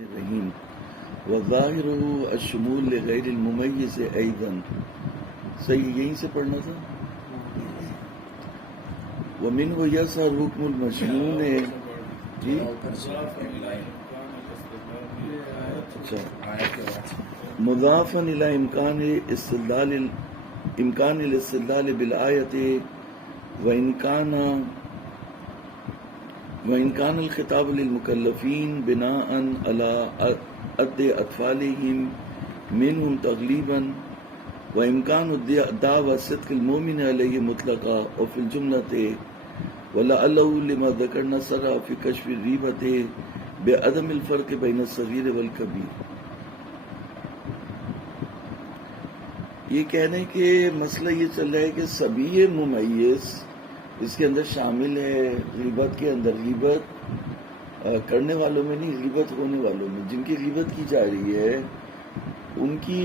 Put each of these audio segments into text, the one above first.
رحیم وظاہرہ الشمول لغیر الممیز ایضا. صحیح یہیں سے پڑھنا تھا. ومنہ یظہر حکم المشمول. جی اچھا مضافا الی امکان الاستدلال بالآیت وإن كان الخطاب للمكلفين بناء على عد أطفالهم منهم تغليبا وإمكان دعوى صدق المؤمن عليه مطلقا وفي الجملة ولعله لما ذكرنا سرا في كشف الريبة بعدم الفرق بين الصغير والكبير. یہ کہنے کے مسئلہ یہ چل رہا ہے کہ سبی ممیز اس کے اندر شامل ہے. غیبت کے اندر غیبت کرنے والوں میں نہیں، غیبت ہونے والوں میں. جن کی غیبت کی جا رہی ہے ان کی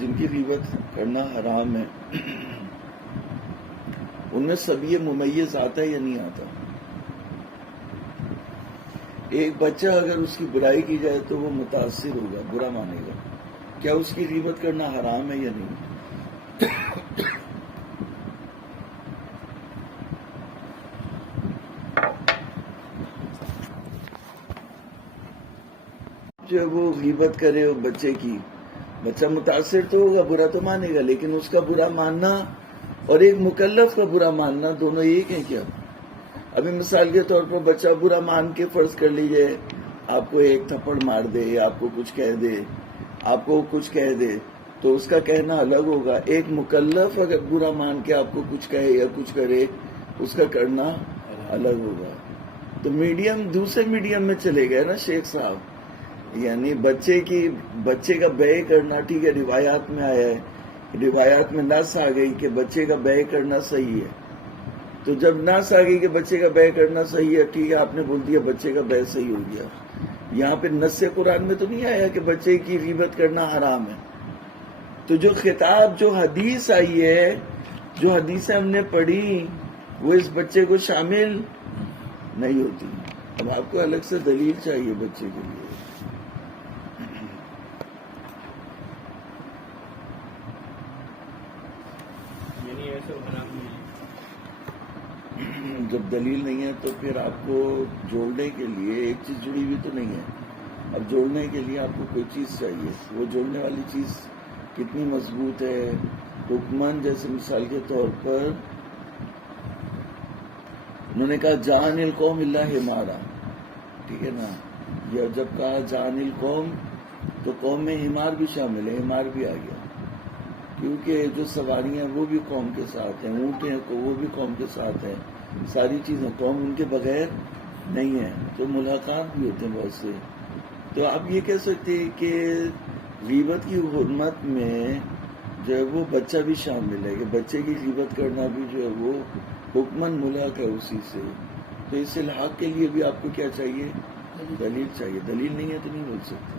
جن کی غیبت کرنا حرام ہے ان میں سبی ممیز آتا ہے یا نہیں آتا. ایک بچہ اگر اس کی برائی کی جائے تو وہ متاثر ہوگا، برا مانے گا. کیا اس کی غیبت کرنا حرام ہے یا نہیں؟ جو وہ غیبت کرے بچے کی، بچہ متاثر تو ہوگا، برا تو مانے گا، لیکن اس کا برا ماننا اور ایک مکلف کا برا ماننا دونوں ایک ہیں کیا؟ ابھی مثال کے طور پر بچہ برا مان کے فرض کر لیجئے آپ کو ایک تھپڑ مار دے، آپ کو کچھ کہہ دے، آپ کو کچھ کہہ دے تو اس کا کہنا الگ ہوگا. ایک مکلف اگر برا مان کے آپ کو کچھ کہے یا کچھ کرے اس کا کرنا الگ ہوگا. تو میڈیم دوسرے میڈیم میں چلے گئے نا شیخ صاحب. یعنی بچے کا بے کرنا ٹھیک ہے، روایات میں آیا ہے، روایات میں نص آ گئی کہ بچے کا بے کرنا صحیح ہے. تو جب نص آ گئی کہ بچے کا بے کرنا صحیح ہے، ٹھیک ہے آپ نے بول دیا بچے کا بے صحیح ہو گیا. یہاں پہ نص قرآن میں تو نہیں آیا کہ بچے کی غیبت کرنا حرام ہے. تو جو خطاب جو حدیث آئی ہے، جو حدیثیں ہم نے پڑھی وہ اس بچے کو شامل نہیں ہوتی. اب آپ کو الگ سے دلیل چاہیے بچے کے لیے. جب دلیل نہیں ہے تو پھر آپ کو جوڑنے کے لیے ایک چیز جڑی ہوئی تو نہیں ہے. اب جوڑنے کے لیے آپ کو کوئی چیز چاہیے. وہ جوڑنے والی چیز کتنی مضبوط ہے؟ حکمن جیسے مثال کے طور پر انہوں نے کہا جان القوم اللہ ہمارا، ٹھیک ہے نا. یا جب کہا جان القوم تو قوم میں ہمار بھی شامل ہے، ہمار بھی آ گیا کیونکہ جو سواریاں وہ بھی قوم کے ساتھ ہیں، اونٹ ہیں وہ بھی قوم کے ساتھ ہیں، ساری چیزیں قوم ان کے بغیر نہیں ہیں. تو ملاقات بھی ہوتے ہیں بہت سے. تو آپ یہ کہہ سکتے ہیں کہ غیبت کی حرمت میں جو ہے وہ بچہ بھی شامل ہے، کہ بچے کی غیبت کرنا بھی جو ہے وہ حکمن ملحق ہے اسی سے. تو اس الحاق کے لیے بھی آپ کو کیا چاہیے؟ دلیل چاہیے. دلیل نہیں ہے تو نہیں بول سکتے.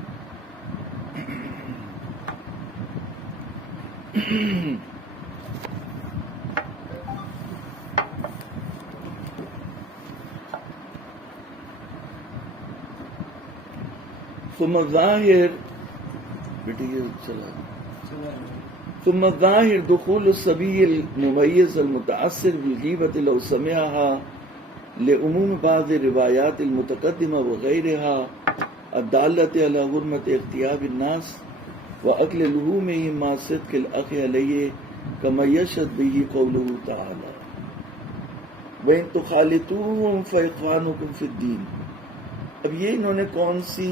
ثم الظاہر ثم الظاہر دخول الصبی الممیز المتاثر بالغیبة لو سمعها لعموم بعض روایات المتقدمة وغیرها الدالة على حرمة اغتیاب الناس وأكل لحومهم مع صدق الأخ عليه كما يشهد به قوله تعالى وإن تخالطوهم فإخوانكم في الدين. اب یہ انہوں نے کون سی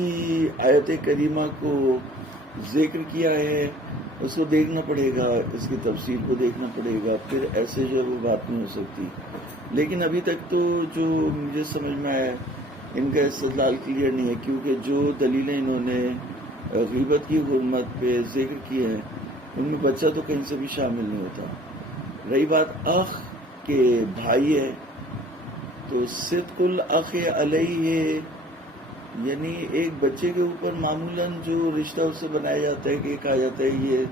آیت کریمہ کو ذکر کیا ہے اس کو دیکھنا پڑے گا، اس کی تفسیر کو دیکھنا پڑے گا، پھر ایسے جو وہ بات نہیں ہو سکتی. لیکن ابھی تک تو جو مجھے سمجھ میں آیا ان کا استدلال کلیئر نہیں ہے، کیونکہ جو دلیلیں انہوں نے غیبت کی حرمت پہ ذکر کیے ہیں ان میں بچہ تو کہیں سے بھی شامل نہیں ہوتا. رہی بات اخ کے بھائی ہے تو صدق الاخ علیہ، یعنی ایک بچے کے اوپر معمولاً جو رشتہ اس سے بنایا جاتا ہے کہ کہا جاتا ہے یہ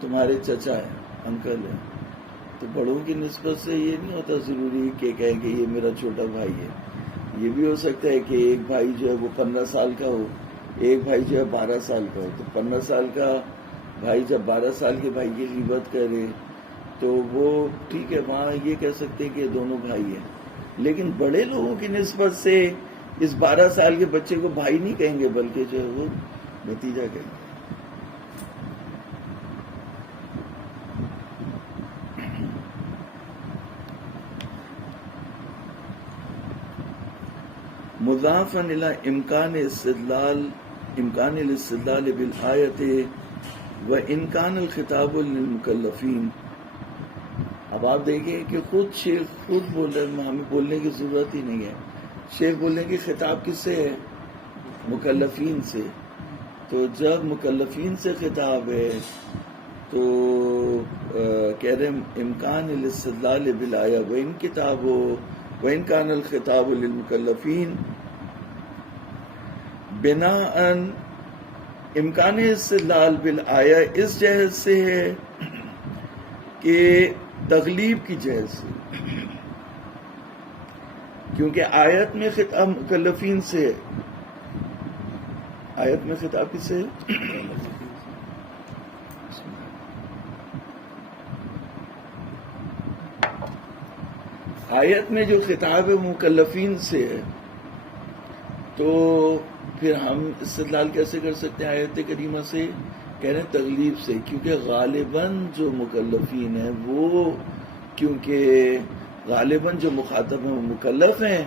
تمہارے چچا ہے، انکل ہے. تو بڑوں کی نسبت سے یہ نہیں ہوتا ضروری کہ کہیں کہ یہ میرا چھوٹا بھائی ہے. یہ بھی ہو سکتا ہے کہ ایک بھائی جو ہے وہ 15 سال کا ہو ایک بھائی جو ہے 12 سال کا ہے، تو 15 سال کا بھائی جب 12 سال کے بھائی کی غیبت کرے تو وہ ٹھیک ہے، وہاں یہ کہہ سکتے ہیں کہ دونوں بھائی ہیں، لیکن بڑے لوگوں کی نسبت سے اس 12 سال کے بچے کو بھائی نہیں کہیں گے، بلکہ جو ہے وہ بھتیجا کہیں گے۔ مضافا الی امکان الاستدلال بالآیت و امکان الخطاب للمکلفین۔ اب آپ دیکھیں کہ خود شیخ خود بول رہے ہیں، ہمیں بولنے کی ضرورت ہی نہیں ہے، شیخ بولنے کی خطاب کس سے ہے؟ مکلفین سے۔ تو جب مکلفین سے خطاب ہے تو کہہ رہے ہیں امکان الاستدلال بالآیہ وإن كان الخطاب للمکلفین بناء امکان استدلال بالآیہ اس جہت سے ہے کہ تغلیب کی جہت سے، کیونکہ آیت میں خطاب مکلفین سے ہے۔ آیت میں خطاب کس سے ہے؟ آیت میں جو خطاب ہے مکلفین سے ہے، تو پھر ہم استدلال کیسے کر سکتے ہیں آیت کریمہ سے؟ کہہ رہے ہیں تغلیب سے، کیونکہ غالباً جو مکلفین ہیں وہ، کیونکہ غالباً جو مخاطب ہیں وہ مکلف ہیں،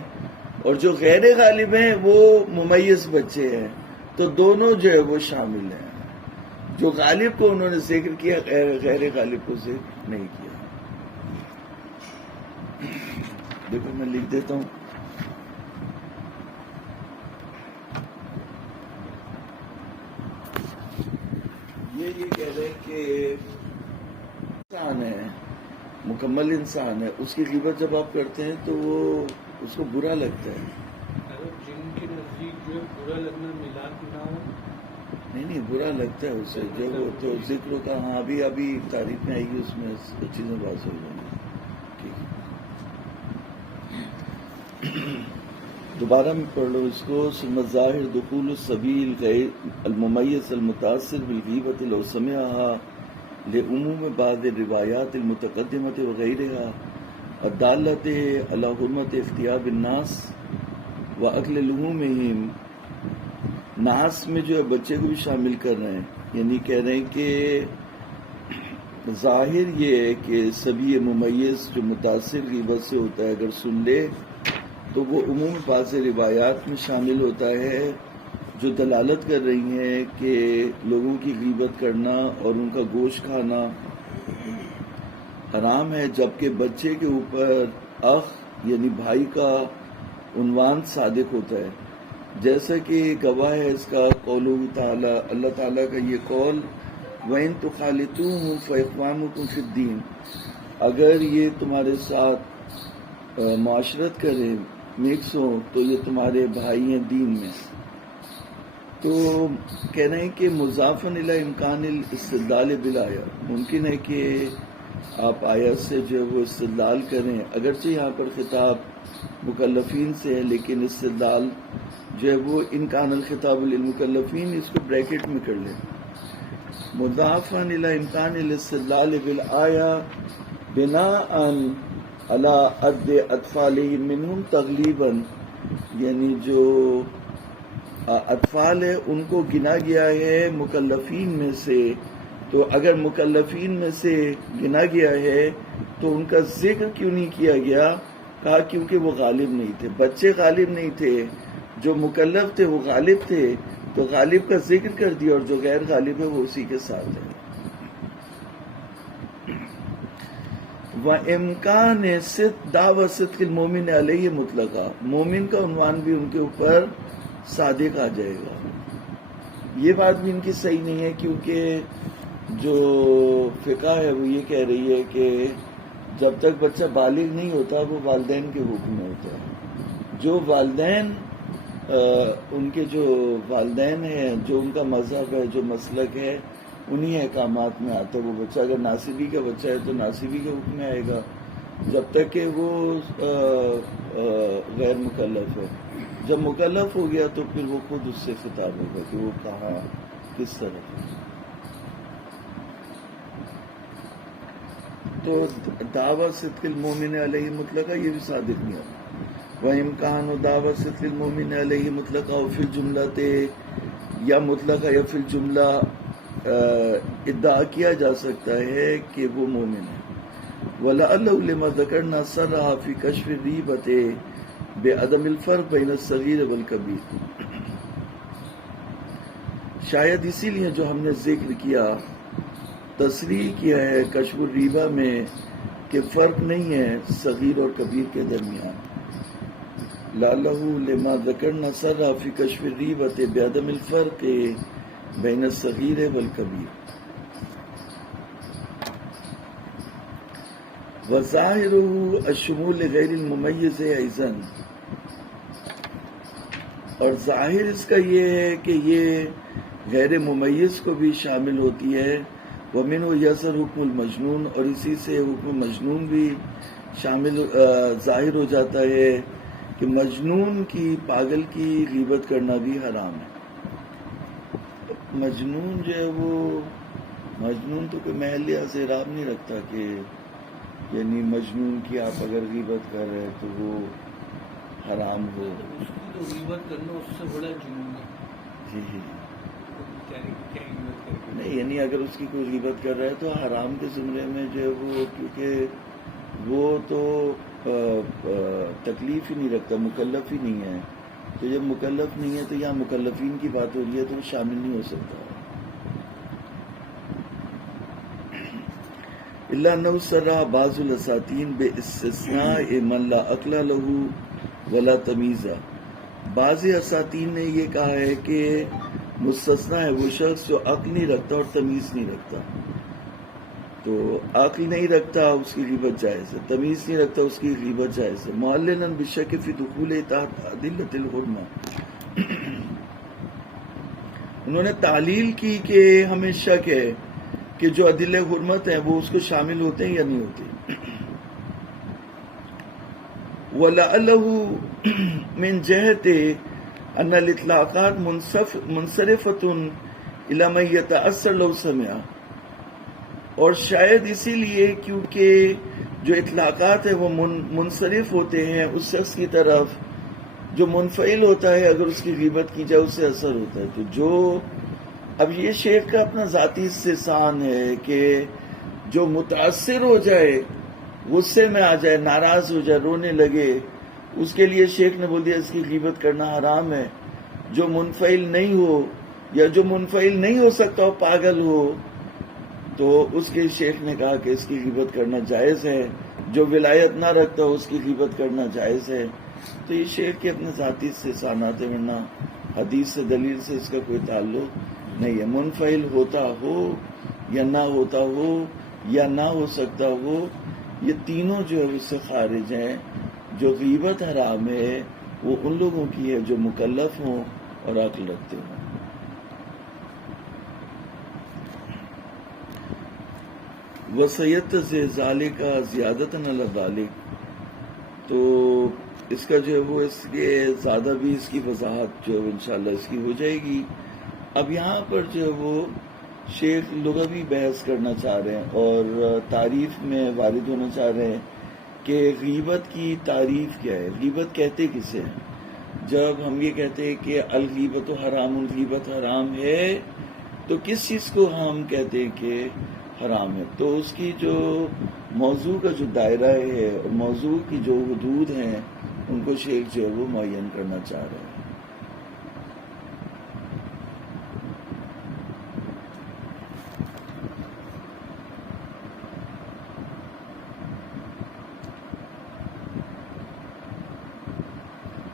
اور جو غیر غالب ہیں وہ ممیز بچے ہیں، تو دونوں جو ہے وہ شامل ہیں۔ جو غالب کو انہوں نے ذکر کیا، غیر غالب کو ذکر نہیں کیا۔ دیکھو میں لکھ دیتا ہوں، یہ کہہ رہے ہیں کہ انسان ہے، مکمل انسان ہے، اس کی غیبت جب آپ کرتے ہیں تو وہ اس کو برا لگتا ہے۔ جن کے نزدیک جو برا لگنا ملاپ نہ ہو، نہیں برا لگتا ہے اسے، جب وہ تو ذکر کا، ہاں ابھی تعریف میں آئے گی، اس میں چیزیں بات ہو جائیں گی۔ دوبارہ میں پڑھ لو اس کو۔ ثم الظاہر دخول السبیل غیر الممیز المتاثر بالغیبت لو سمعها لعموم بعض الروایات المتقدمة وغیرها الدالۃ علی حرمت اغتیاب الناس واکل لحومہم۔ ناس میں جو ہے بچے کو بھی شامل کر رہے ہیں، یعنی کہہ رہے ہیں کہ ظاہر یہ ہے کہ سبی ممیز جو متاثر غیبت سے ہوتا ہے اگر سن لے تو وہ عموم بعض روایات میں شامل ہوتا ہے جو دلالت کر رہی ہیں کہ لوگوں کی غیبت کرنا اور ان کا گوشت کھانا حرام ہے، جبکہ بچے کے اوپر اخ یعنی بھائی کا عنوان صادق ہوتا ہے، جیسا کہ گواہ ہے اس کا قولہ تعالی، اللہ تعالیٰ کا یہ قول وَإِن تُخَالِطُوهُمْ فَإِخْوَانُكُمْ فِي الدِّينِ، اگر یہ تمہارے ساتھ معاشرت کریں، مکس ہوں، تو یہ تمہارے بھائی ہیں دین میں۔ تو کہہ رہے ہیں کہ مضافاً الی امکان الاستدلال بالآیہ، ممکن ہے کہ آپ آیت سے جو ہے وہ استدلال کریں، اگرچہ یہاں پر خطاب مکلفین سے ہے لیکن استدلال جو ہے وہ امکان الخطاب للمکلفین، اس کو بریکٹ میں کر لیں۔ مضافاً الی امکان الاستدلال بالآیہ بناء علی عد اطفالہم منہم تغلیباً، یعنی جو اطفال ہے ان کو گنا گیا ہے مکلفین میں سے، تو اگر مکلفین میں سے گنا گیا ہے تو ان کا ذکر کیوں نہیں کیا گیا؟ کہا کیونکہ وہ غالب نہیں تھے، بچے غالب نہیں تھے، جو مکلف تھے وہ غالب تھے، تو غالب کا ذکر کر دیا، اور جو غیر غالب ہے وہ اسی کے ساتھ ہے۔ وَإِمْكَانِ دعویٰ صدق المومن علیہ مطلقہ، مومن کا عنوان بھی ان کے اوپر صادق آ جائے گا۔ یہ بات بھی ان کی صحیح نہیں ہے، کیونکہ جو فقہ ہے وہ یہ کہہ رہی ہے کہ جب تک بچہ بالغ نہیں ہوتا وہ والدین کے حکم میں ہوتا ہے۔ جو والدین ان کے جو والدین ہیں، جو ان کا مذہب ہے، جو مسلک ہے، انہی احکامات میں آتا ہے۔ وہ بچہ اگر ناصبی کا بچہ ہے تو ناصبی کے حکم میں آئے گا، جب تک کہ وہ غیر مکلف ہے۔ جب مکلف ہو گیا تو پھر وہ خود اس سے خطاب ہوگا کہ وہ کہاں کس طرح. تو دعویٰ صدق المومن علیہ مطلقہ یہ بھی صادق نہیں ہوگا. وَإِمْكَانُ دعویٰ صدق المومن علیہ مطلقہ اور فی الجملہ یا مطلقہ یا فی الجملہ ادعا کیا جا سکتا ہے کہ وہ مومن ہے. وَلَعَلَّهُ لِمَا ذَكَرْنَا صَرَّحَ فِي كَشْفِ الرِّيبَةِ بِعَدَمِ الْفَرْقِ بَيْنَ الصَّغِيرِ وَالْكَبِيرِ. شاید اسی لیے جو ہم نے ذکر کیا تصریح کیا ہے کشف الریبہ میں کہ فرق نہیں ہے صغیر اور کبیر کے درمیان. لَعَلَّهُ لِمَا ذَكَرْنَا صَرَّحَ فِي كَشْفِ الرِّيبَةِ بِعَدَمِ الْفَرْقِ بَيْنَ الصَّغِيرِ وَالْكَبِيرِ. وَظَاهِرُهُ الشُّمُولِ غَيْرِ الْمُمَيِّزِ أَيْضًا. اور ظاہر اس کا یہ ہے کہ یہ غیر ممیز کو بھی شامل ہوتی ہے. وَمِنْهُ يَظْهَرُ حُکْمُ الْمَجْنُون. اور اسی سے حکم مجنون بھی شامل ظاہر ہو جاتا ہے کہ مجنون کی پاگل کی غیبت کرنا بھی حرام ہے. مجنون جو ہے وہ مجنون تو کوئی محل سے اعراب نہیں رکھتا کہ یعنی مجنون کی آپ اگر غیبت کر رہے ہیں تو وہ حرام ہو. اس کی تو غیبت کرنا اس سے بڑا جنون ہے. جی کیا نہیں یعنی اگر اس کی کوئی غیبت کر رہا ہے تو حرام کے زمرے میں جو ہے وہ کیونکہ وہ تو تکلیف ہی نہیں رکھتا مکلف ہی نہیں ہے. تو جب مکلف نہیں ہے تو یہاں مکلفین کی بات ہو رہی ہے تو وہ شامل نہیں ہو سکتا. الا انه صرح بعض الاساطین باستثناء من لا عقل له ولا تمیز. بعض اساطین نے یہ کہا ہے کہ مستثنا ہے وہ شخص جو عقل نہیں رکھتا اور تمیز نہیں رکھتا. تو عقل نہیں رکھتا اس کی غیبت جائز ہے, تمیز نہیں رکھتا اس کی غیبت جائز ہے. معلنا بالشک فی دخول تحت ادلۃ الحرمہ. انہوں نے تعلیل کی کہ ہمیں شک ہے کہ جو عدل حرمت ہیں وہ اس کو شامل ہوتے ہیں یا نہیں ہوتے. وَلَعَلَّهُ مِنْ جَهَةِ أَنَّ الْإِطْلَاقَاتِ مُنْصَرِفَةٌ إِلَى مَنْ يَتَأَثَّرُ لَوْ سَمِعَ. اور شاید اسی لیے کیونکہ جو اطلاقات ہیں وہ منصرف ہوتے ہیں اس شخص کی طرف جو منفعل ہوتا ہے اگر اس کی غیبت کی جائے اس سے اثر ہوتا ہے. تو جو اب یہ شیخ کا اپنا ذاتی استحسان ہے کہ جو متاثر ہو جائے غصے میں آ جائے ناراض ہو جائے رونے لگے اس کے لیے شیخ نے بول دیا اس کی غیبت کرنا حرام ہے. جو منفعل نہیں ہو یا جو منفعل نہیں ہو سکتا وہ پاگل ہو تو اس کے شیخ نے کہا کہ اس کی غیبت کرنا جائز ہے. جو ولایت نہ رکھتا اس کی غیبت کرنا جائز ہے. تو یہ شیخ کے اپنے ذاتی استحسانات ہیں ورنہ حدیث سے دلیل سے اس کا کوئی تعلق نہیں ہے. منفعل ہوتا ہو یا نہ ہوتا ہو یا نہ ہو سکتا ہو یہ تینوں جو ہے اس سے خارج ہیں. جو غیبت حرام ہے وہ ان لوگوں کی ہے جو مکلف ہوں اور عقل رکھتے ہوں. وصیت سے ذالک زیادتاً علی ذالک. تو اس کا جو ہے وہ اس کے زیادہ بھی اس کی وضاحت جو ہے انشاءاللہ اس کی ہو جائے گی. اب یہاں پر جو ہے وہ شیخ لغوی بحث کرنا چاہ رہے ہیں اور تعریف میں وارد ہونا چاہ رہے ہیں کہ غیبت کی تعریف کیا ہے, غیبت کہتے کسے ہیں. جب ہم یہ کہتے ہیں کہ الغیبت حرام, غیبت حرام ہے تو کس چیز کو ہم کہتے ہیں کہ حرام ہے. تو اس کی جو موضوع کا جو دائرہ ہے اور موضوع کی جو حدود ہیں ان کو شیخ جو ہے وہ معین کرنا چاہ رہے ہیں.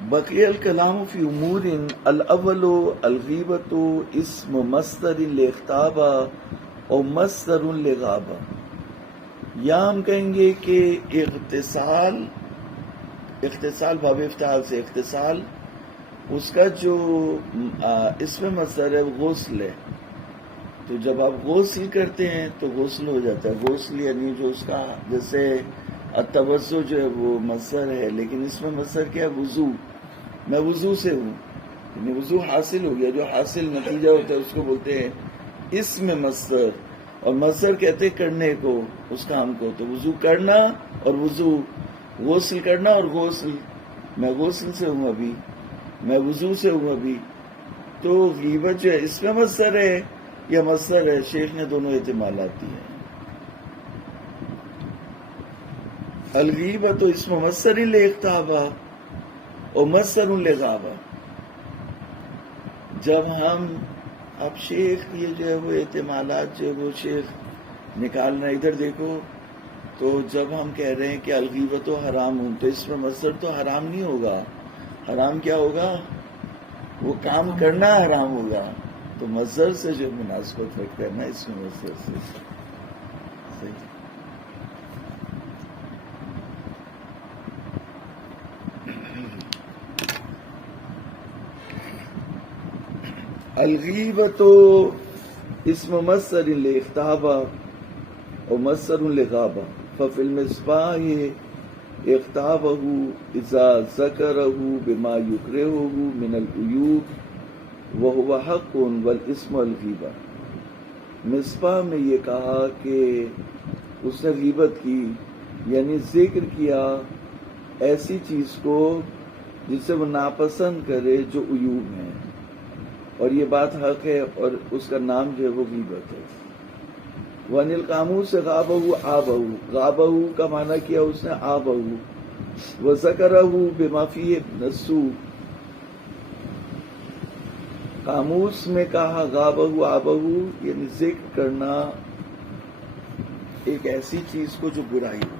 بقی الکلام فی امور الاول الغیبت اسم مصدر لاغتاب اور مصدر لغابہ. یا ہم کہیں گے کہ اغتسال باب افتعال سے اغتسال اس کا جو اسم مصدر ہے غسل ہے. تو جب آپ غسل کرتے ہیں تو غسل ہو جاتا ہے. غسل یعنی جو اس کا جیسے التوضؤ جو ہے وہ مصدر ہے لیکن اس میں مصدر کیا ہے وضو. میں وضو سے ہوں، یعنی وضو حاصل ہو گیا، جو حاصل نتیجہ ہوتا ہے اس کو بولتے ہیں اسم مصدر، اور مصدر کہتے ہیں کرنے کو، اس کام کو. تو وضو کرنا اور وضو، غسل کرنا اور غسل. میں غسل سے ہوں ابھی، میں وضو سے ہوں ابھی. تو غیبت جو ہے اس میں مصدر ہے یا مصدر ہے، شیخ نے دونوں احتمالات دیے ہیں. الغیبت تو اسم مصدر لاغتابہ اور مصدر لغابہ. جب ہم اب شیخ یہ جو ہے وہ احتمالات جو ہے وہ شیخ نکالنا، ادھر دیکھو. تو جب ہم کہہ رہے ہیں کہ الغیبت و حرام ہوں، تو اس میں مصدر تو حرام نہیں ہوگا. حرام کیا ہوگا؟ وہ کام کرنا حرام ہوگا. تو مصدر سے جو مناسبت رکھتا ہے نا اس میں مصدر سے صحیح. الغیبت اسم مصدر لاغتابہ اور مصدر لغابہ. ففی المصباح اغتابہ اذا ذکرہ بما یکرہہ من العیوب وہو حق والاسم الغیبہ. مصباح میں یہ کہا کہ اس نے غیبت کی، یعنی ذکر کیا ایسی چیز کو جسے وہ ناپسند کرے جو عیوب ہیں، اور یہ بات حق ہے، اور اس کا نام جو ہے وہ غیبت ہے. وَعَنِ الْقَامُوسِ غَابَهُ آبَهُ. غَابَهُ کا معنی کیا اس نے؟ آبَهُ. وَذَكَرَهُ بِمَا فِيهِ مِنَ السُّوءِ. قاموس میں کہا غَابَهُ آبَهُ، یعنی ذکر کرنا ایک ایسی چیز کو جو برائی ہو،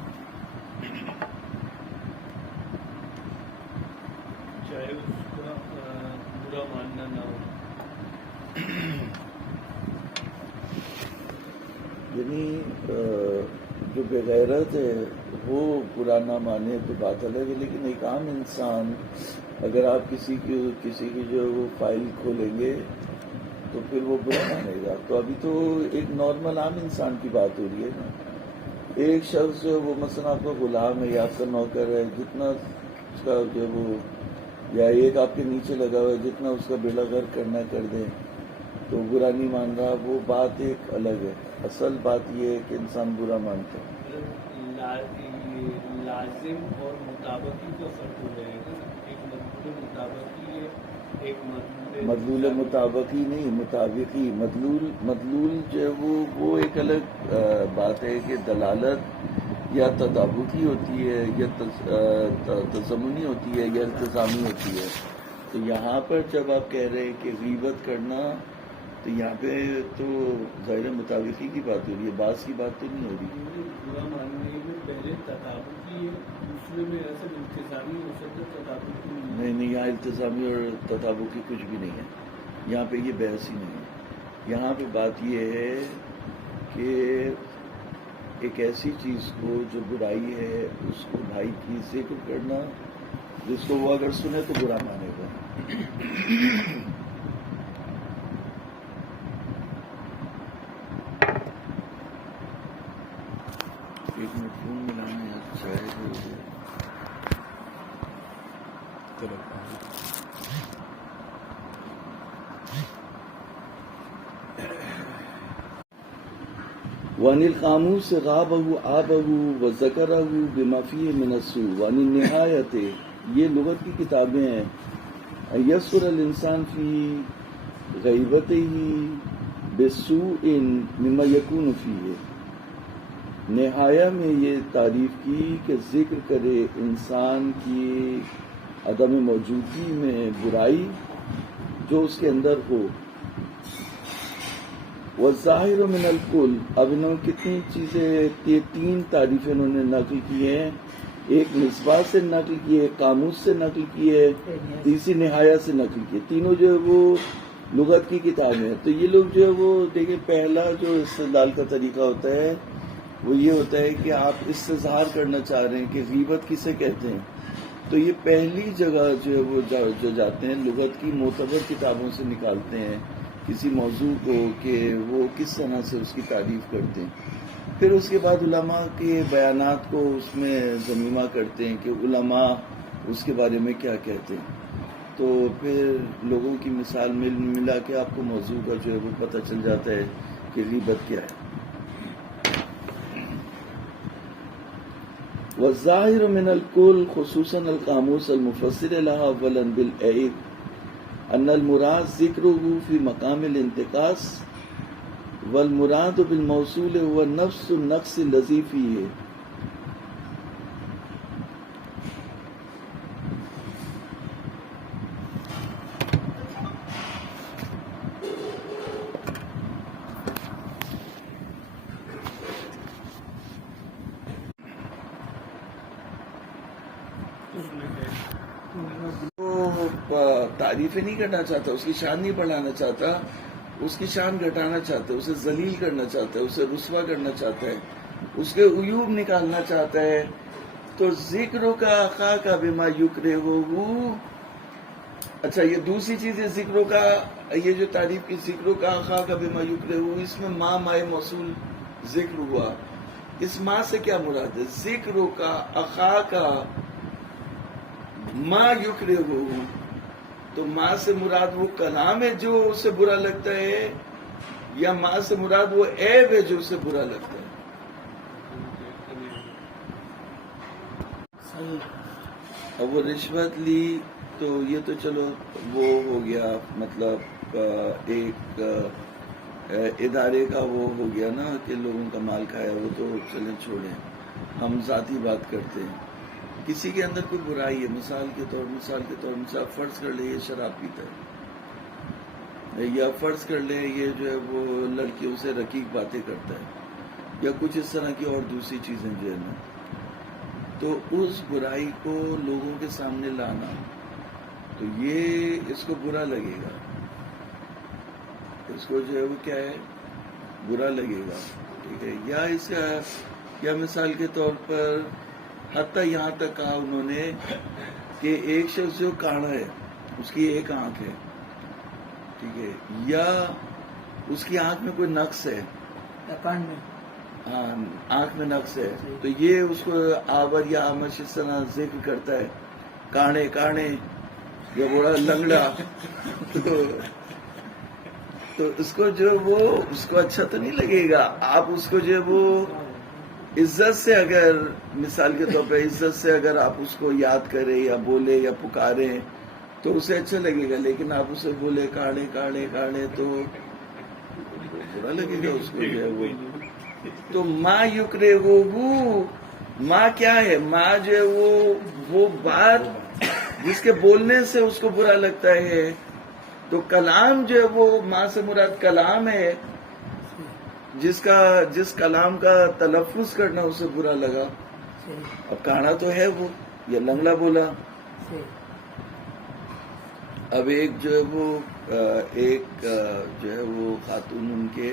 چاہے اس کا برا ماننا نہ ہو. یعنی جو بغیرت ہے وہ برا نہ مانے تو بات الگ ہے، لیکن ایک عام انسان اگر آپ کسی کی جو وہ فائل کھولیں گے تو پھر وہ برا مانے گا. تو ابھی تو ایک نارمل عام انسان کی بات ہو رہی ہے نا. ایک شخص جو وہ مثلا آپ کا غلام ہے یا آپ کا نوکر ہے، جتنا اس کا جو وہ، یا ایک آپ کے نیچے لگا ہوا ہے، جتنا اس کا بیڑا غرق کرنا کر دیں تو برا نہیں مان رہا، وہ بات ایک الگ ہے. اصل بات یہ ہے کہ انسان برا مانتا ہے. لازم اور مطابقی کا فرق ہو جائے گا. ایک مطلوب مطابقی ہے، ایک مدلول مطابقی نہیں، مطابقی. مدلول جو ہے وہ ایک الگ بات ہے کہ دلالت یا تطابقی ہوتی ہے یا تضمنی ہوتی ہے یا التزامی ہوتی ہے. تو یہاں پر جب آپ کہہ رہے ہیں کہ غیبت کرنا، تو یہاں پہ تو ظاہر مطابقی کی بات ہو رہی ہے، بعض کی بات تو نہیں ہو رہی. برا ماننے میں پہلے تطابقی ہے، دوسرے میں ایسا انتظامی ہو سکتا ہے، تطابقی نہیں، یہاں التزامی اور تطابقی کچھ بھی نہیں ہے. یہاں پہ یہ بحث ہی نہیں ہے. یہاں پہ بات یہ ہے کہ ایک ایسی چیز کو جو برائی ہے اس کو بھائی کی ذکر کرنا، جس کو وہ اگر سنے تو برا مانے گا. ایک منٹ فون ملانا ہے شاید. وَعَنِ الْقَامُوسِ غَابَهُ آبَهُ وَذَكَرَهُ بِمَا فِيهِ مِنَ السُّوءِ. وَعَنِ النِّهَایَةِ، یہ لغت کی کتابیں ہیں. يَسْرُ الْإِنسَانُ فِي غَیبَتِهِ بِالسُّوءِ مِمَّا يَكُونُ فِيهِ. نہایہ میں یہ تعریف کی کہ ذکر کرے انسان کی عدم موجودگی میں برائی جو اس کے اندر ہو. والظاہر من الکل. اب انہوں نے کتنی چیزیں، یہ 3 تعریفیں انہوں نے نقل کی ہیں. ایک مصباح سے نقل کی ہے، قاموس سے نقل کی ہے، تیسری نہایہ سے نقل کی ہے. تینوں جو ہے وہ لغت کی کتابیں ہیں. تو یہ لوگ جو ہے وہ دیکھیں، پہلا جو استدلال کا طریقہ ہوتا ہے وہ یہ ہوتا ہے کہ آپ استظہار کرنا چاہ رہے ہیں کہ غیبت کسے کہتے ہیں. تو یہ پہلی جگہ جو ہے وہ جو جاتے ہیں لغت کی معتبر کتابوں سے نکالتے ہیں کسی موضوع کو کہ وہ کس طرح سے اس کی تعریف کرتے ہیں. پھر اس کے بعد علماء کے بیانات کو اس میں ضمیمہ کرتے ہیں کہ علماء اس کے بارے میں کیا کہتے ہیں. تو پھر لوگوں کی مثال ملا کے آپ کو موضوع کا جو ہے وہ پتہ چل جاتا ہے کہ غیبت کیا ہے. والظاہر من الکل خصوصاً القاموس المفسر لها اولا بالعیب ان المراد ذکرہ فی مقام الانتقاص والمراد بالموصول هو نفس النقص الذی فیہ. تعریفیں نہیں کرنا چاہتا، اس کی شان نہیں بڑھانا چاہتا، اس کی شان گھٹانا چاہتا ہے، اسے ذلیل کرنا چاہتا ہے، اسے رسوا کرنا چاہتا ہے، اس کے عیوب نکالنا چاہتا ہے. تو ذکر کا اخا کا بما یکرہ ہو. اچھا یہ دوسری چیز ہے ذکر کا، یہ جو تعریف کی ذکر کا اخا کا بما یکرہ ہو، اس میں مائے موصول ذکر ہوا. اس ماں سے کیا مراد ہے؟ ذکر کا اخا کا ما یکرہ ہو. تو ماں سے مراد وہ کلام ہے جو اسے برا لگتا ہے، یا ماں سے مراد وہ عیب ہے جو اسے برا لگتا ہے؟ اب وہ رشوت لی تو یہ تو چلو وہ ہو گیا، مطلب ایک ادارے کا وہ ہو گیا نا کہ لوگوں کا مال کھایا، وہ تو چلیں چھوڑیں. ہم ذاتی بات کرتے ہیں. کسی کے اندر کوئی برائی ہے، مثال کے طور فرض کر لیں یہ شراب پیتا ہے، یا فرض کر لیں یہ جو ہے وہ لڑکیوں سے رقیق باتیں کرتا ہے، یا کچھ اس طرح کی اور دوسری چیزیں جو ہے نا، تو اس برائی کو لوگوں کے سامنے لانا تو یہ اس کو برا لگے گا، اس کو جو ہے وہ کیا ہے برا لگے گا. ٹھیک ہے. یا اس کا یا مثال کے طور پر حتیٰ یہاں تک کہا انہوں نے کہ ایک شخص جو کاڑا ہے اس کی ایک آنکھ ہے، ٹھیک ہے، یا اس کی آنکھ میں کوئی نقص ہے، ہاں آنکھ میں نقص ہے، تو یہ اس کو آور یا آمش اس طرح ذکر کرتا ہے، کانے یا بڑا لنگڑا. تو اس کو جو وہ اس کو اچھا تو نہیں لگے گا. آپ اس کو جو وہ عزت سے اگر مثال کے طور پہ عزت سے اگر آپ اس کو یاد کریں یا بولے یا پکاریں تو اسے اچھا لگے گا. لیکن آپ اسے بولے کاڑے تو برا لگے گا اس کو جو ہے وہ. تو ماں یکرے ہو، ماں کیا ہے؟ ماں جو ہے وہ بات جس کے بولنے سے اس کو برا لگتا ہے. تو کلام جو ہے وہ ماں سے مراد کلام ہے جس کلام کا تلفظ کرنا اسے برا لگا. اب کانا تو ہے وہ، یا لنگڑا بولا. اب ایک جو ہے وہ جو ہے وہ خاتون ان کے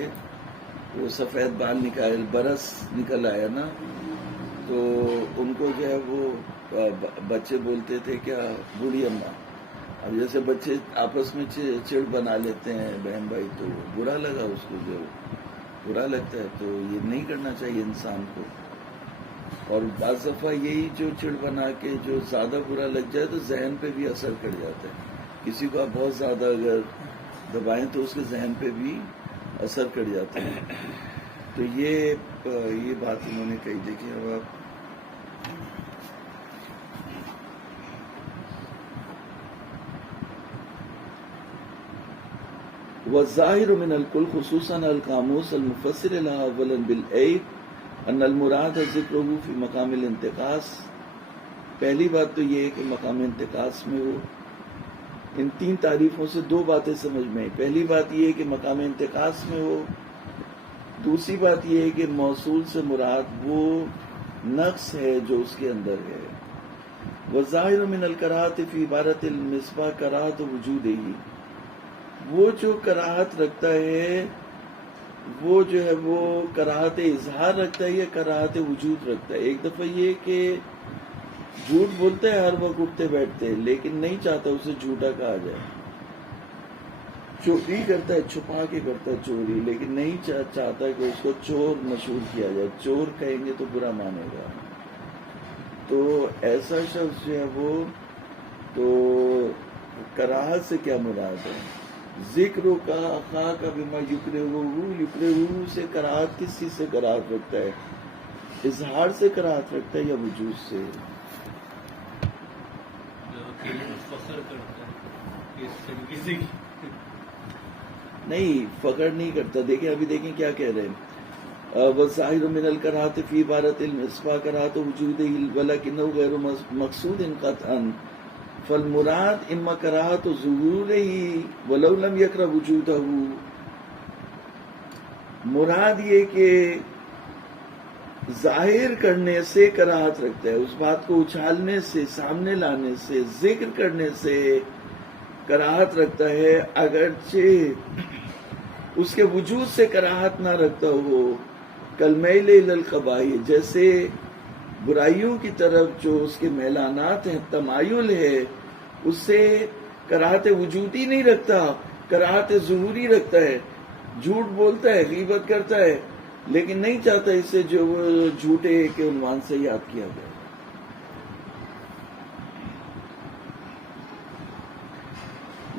وہ سفید بال برس نکل آیا نا، تو ان کو جو ہے وہ بچے بولتے تھے کیا بوڑھی اماں. اب جیسے بچے آپس میں چڑ بنا لیتے ہیں بہن بھائی، تو برا لگا اس کو، جو برا لگتا ہے. تو یہ نہیں کرنا چاہیے انسان کو. اور بعض دفعہ یہی جو چڑ بنا کے جو زیادہ برا لگ جائے تو ذہن پہ بھی اثر کر جاتا ہے. کسی کو آپ بہت زیادہ اگر دبائیں تو اس کے ذہن پہ بھی اثر کر جاتا ہے. تو یہ بات انہوں نے کہی. دیکھیں اب آپ والظاہر من الکل خصوصاً القاموس المفسر لها اولا بالعیب ان المراد ذکرہ فی مقام الانتقاص. پہلی بات تو یہ ہے کہ مقام انتقاص میں وہ ان تین تعریفوں سے دو باتیں سمجھ میں. پہلی بات یہ ہے کہ مقام انتقاص میں وہ. دوسری بات یہ ہے کہ موصول سے مراد وہ نقص ہے جو اس کے اندر ہے. والظاہر من الکراہۃ فی عبارت المصباح کراہۃ وجود ہی. وہ جو کراہت رکھتا ہے وہ جو ہے وہ کراہت اظہار رکھتا ہے یا کراہت وجود رکھتا ہے. ایک دفعہ یہ کہ جھوٹ بولتا ہے ہر وقت اٹھتے بیٹھتے لیکن نہیں چاہتا اسے جھوٹا کہا جائے. چوری کرتا ہے، چھپا کے کرتا ہے چوری، لیکن نہیں چاہتا کہ اس کو چور مشہور کیا جائے. چور کہیں گے تو برا مانے گا. تو ایسا شخص جو ہے وہ تو کراہت سے کیا مراد ہے؟ ذکر کا اخا کا بما یکرہو سے کراہت کس چیز سے کراہت رکھتا ہے؟ اظہار سے کراہت رکھتا ہے یا وجود سے؟ فخر کرتا ہے اس طریقے سے نہیں، فخر نہیں کرتا. دیکھیں ابھی دیکھیں کیا کہہ رہے ہیں. وظاہر من الکراہت فی عبارت المصباح کراہت وجود ولکنہ غیر مقصود قطعا فالمراد اما کراہت ظہور ہی ولو لم یکرہ وجودہ. مراد یہ کہ ظاہر کرنے سے کراہت رکھتا ہے، اس بات کو اچھالنے سے، سامنے لانے سے، ذکر کرنے سے کراہت رکھتا ہے، اگرچہ اس کے وجود سے کراہت نہ رکھتا ہو. کالمیل الی القبائح، جیسے برائیوں کی طرف جو اس کے میلانات ہیں، تمایل ہے، اس سے کراہت وجودی نہیں رکھتا، کراہت ظہوری رکھتا ہے. جھوٹ بولتا ہے، غیبت کرتا ہے، لیکن نہیں چاہتا اسے جو جھوٹے کے عنوان سے یاد کیا گیا.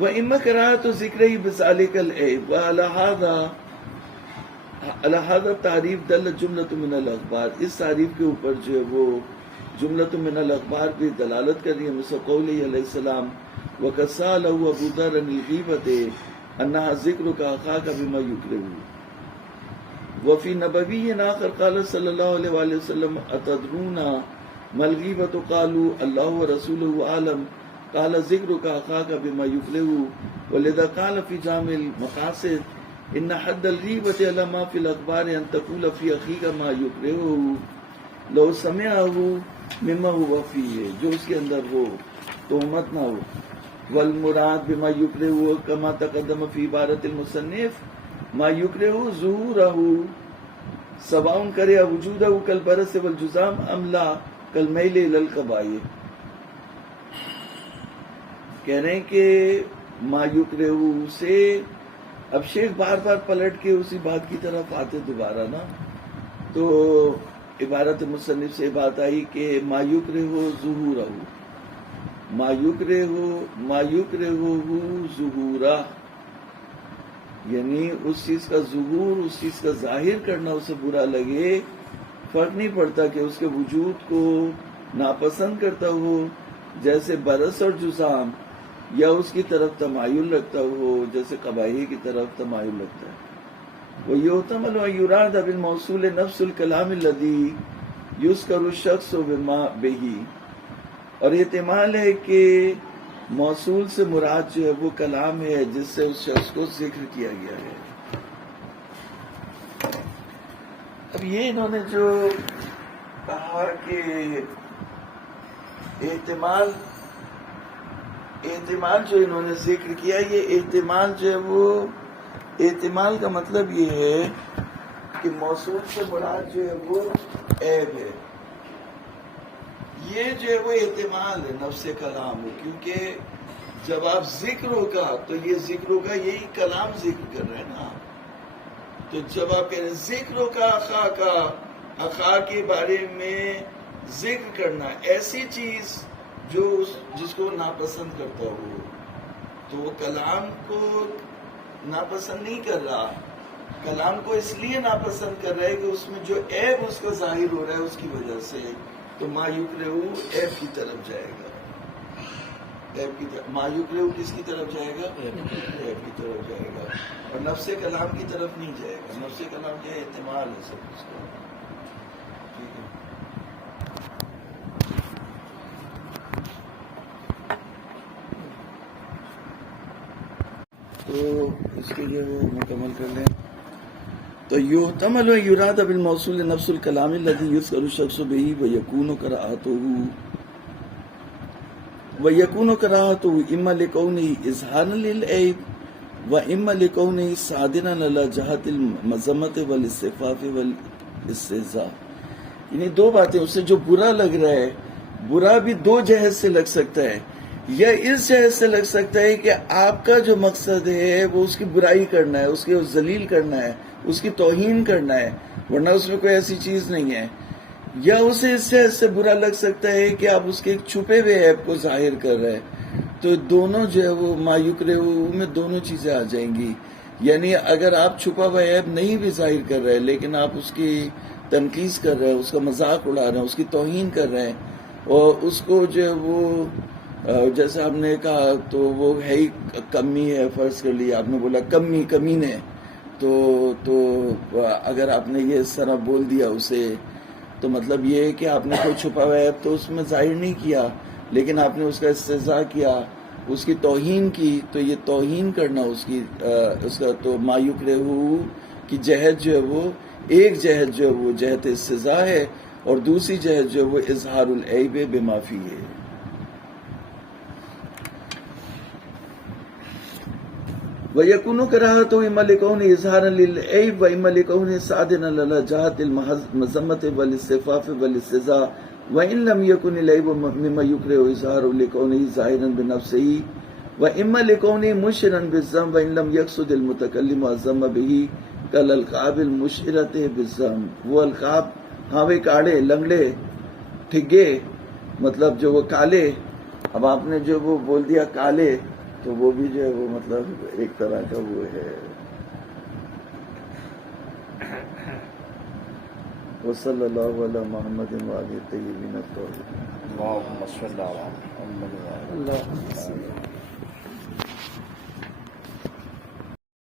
وَإِمَّا كَرَاهَةُ ذِكْرِهِ بِذَلِكَ الْعَيْبِ وَعَلَى هَذَا التَّعْرِيفِ دَلَّتْ جُمْلَةٌ مِنَ الْأَخْبَارِ. اس تعریف کے اوپر جو ہے وہ جملۃ من الاخبار بھی دلالت کر رہی ہے. مثل قوله علیہ السلام وَقَدْ سَأَلَهُ أَبُو ذَرٍ الْغِيبَةِ أَنَّهَا ذِكْرُكَ أَخَاكَ بِمَا يُكْرِهُ. وفي نبوي آخر قال صلى الله عليه وآله وسلم أتدرون ما الغيبة قالوا الله ورسوله أعلم قال ذكرك أخاك بما يكرهه. ولذا قال في جامع المقاصد إن حد الغيبة على ما في الأخبار أن تقول في أخيك ما يكرهه لو سمعه مما هو فيه، جو اس کے اندر ہو تہمت نہ ہو. والمراد بما يكرهه كما تقدم في عبارة المصنف ما یکرہو ظہورہو سواء کرہ وجودہو کالبرص والجذام ام لا کالمیل الی القبائح. کہہ رہے ہیں کہ ما یکرہو سے اب شیخ بار بار پلٹ کے اسی بات کی طرف آتے دوبارہ نا. تو عبارت مصنف سے بات آئی کہ ما یکرہو ظہورہو، ما یکرہو ظہورہ، یعنی اس چیز کا ظہور، اس چیز کا ظاہر کرنا اسے برا لگے. فرق نہیں پڑتا کہ اس کے وجود کو ناپسند کرتا ہو جیسے برس اور جذام، یا اس کی طرف تمایل رکھتا ہو جیسے قبائح کی طرف تمایل رکھتا ہے. وَيُحْتَمَلُ أَن يُرَادَ بِالْمَوْصُولِ نَفْسُ الْكَلَامِ الَّذِي يُذْكَرُ الشَّخْصُ بِمَا بِهِ. اور احتمال ہے کہ موصول سے مراد جو ہے وہ کلام ہے جس سے اس شخص کو ذکر کیا گیا ہے. اب یہ انہوں نے جو کہا کہ احتمال جو انہوں نے ذکر کیا، یہ احتمال جو ہے وہ احتمال کا مطلب یہ ہے کہ موصول سے مراد جو ہے وہ عیب ہے. یہ جو ہے وہ احتمال ہے نفس کلام ہے، کیونکہ جب آپ ذکر ہوگا تو یہ ذکر ہوگا، یہی کلام ذکر کر رہے ہیں نا. تو جب آپ کہہ رہے ہیں ذکر کا اخا کے بارے میں ذکر کرنا ایسی چیز جو جس کو ناپسند کرتا ہو، تو وہ کلام کو ناپسند نہیں کر رہا، کلام کو اس لیے ناپسند کر رہا ہے کہ اس میں جو عیب اس کا ظاہر ہو رہا ہے اس کی وجہ سے. تو ما یکرہو عیب کی طرف جائے گا. ما یکرہو کس کی طرف جائے گا؟ عیب کی طرف جائے گا، اور نفس کلام کی طرف نہیں جائے گا. نفس کلام یہ احتمال ہے سب اس کا. ٹھیک ہے. تو اس کے لیے وہ مکمل کر لیں. تو یحتمل یراد بالموصول نفس الکلام الذي يذكر الشخص به ويكون كراهته اما لكونه اظهارا للعيب واما لكونه صادرا على جهة المذمة والاستخفاف والاستهزاء. یعنی دو باتیں، اس سے جو برا لگ رہا ہے، برا بھی دو جہت سے لگ سکتا ہے، یا اس جہت سے لگ سکتا ہے کہ آپ کا جو مقصد ہے وہ اس کی برائی کرنا ہے، اس کے ذلیل کرنا ہے، اس کی توہین کرنا ہے، ورنہ اس میں کوئی ایسی چیز نہیں ہے. یا اسے اس سے برا لگ سکتا ہے کہ آپ اس کے ایک چھپے ہوئے عیب کو ظاہر کر رہے ہیں. تو دونوں جو ہے وہ ما یکرہ میں دونوں چیزیں آ جائیں گی. یعنی اگر آپ چھپا ہوا عیب نہیں بھی ظاہر کر رہے لیکن آپ اس کی تنقید کر رہے ہیں، اس کا مذاق اڑا رہے ہیں، اس کی توہین کر رہے ہیں، اور اس کو جو ہے وہ جیسے آپ نے کہا تو وہ ہے ہی کمی ہے، فرض کر لیا آپ نے بولا کمینے، تو اگر آپ نے یہ اس طرح بول دیا اسے تو مطلب یہ ہے کہ آپ نے کوئی چھپا ہوا عیب تو اس میں ظاہر نہیں کیا لیکن آپ نے اس کا استہزاء کیا، اس کی توہین کی. تو یہ توہین کرنا اس کا تو ما یکرہ کی جہت جو ہے وہ ایک جہت جو ہے وہ جہت استہزاء ہے اور دوسری جہت جو ہے وہ اظہار العیب بما فیہ ہے. وَيَكُونُ كَرَاهَتُهُ إِمَّا لِكَوْنِهِ إِظْهَارًا لِلْعَيْبِ وَإِمَّا لِكَوْنِهِ صَادِرًا عَلَى جَهَةِ الْمَذَمَّةِ وَالِاسْتِخْفَافِ وَالِاسْتِهْزَاءِ وَإِنْ لَمْ يَكُنِ الْعَيْبُ مِمَّا يُكْرَهُ إِظْهَارُهُ لِكَوْنِهِ ظَاهِرًا بِنَفْسِهِ وَإِمَّا لِكَوْنِهِ مُشْعِرًا بِالذَّمِّ وَإِنْ لَمْ يَقْصُدِ الْمُتَكَلِّمُ الذَّمَّ بِهِ كَالْأَلْقَابِ الْمُشْعِرَةِ بِالذَّمِّ. وہ القاب ہاں بھائی کاڑے لنگڑے ٹھگے مطلب جو وہ کالے، اب آپ نے جو وہ بول دیا کالے تو وہ بھی جو ہے وہ مطلب ایک طرح کا وہ ہے. وصلی اللہ علی محمد وآلہ الطیبین الطاہرین. اللهم صل على محمد وعلى آله. اللہ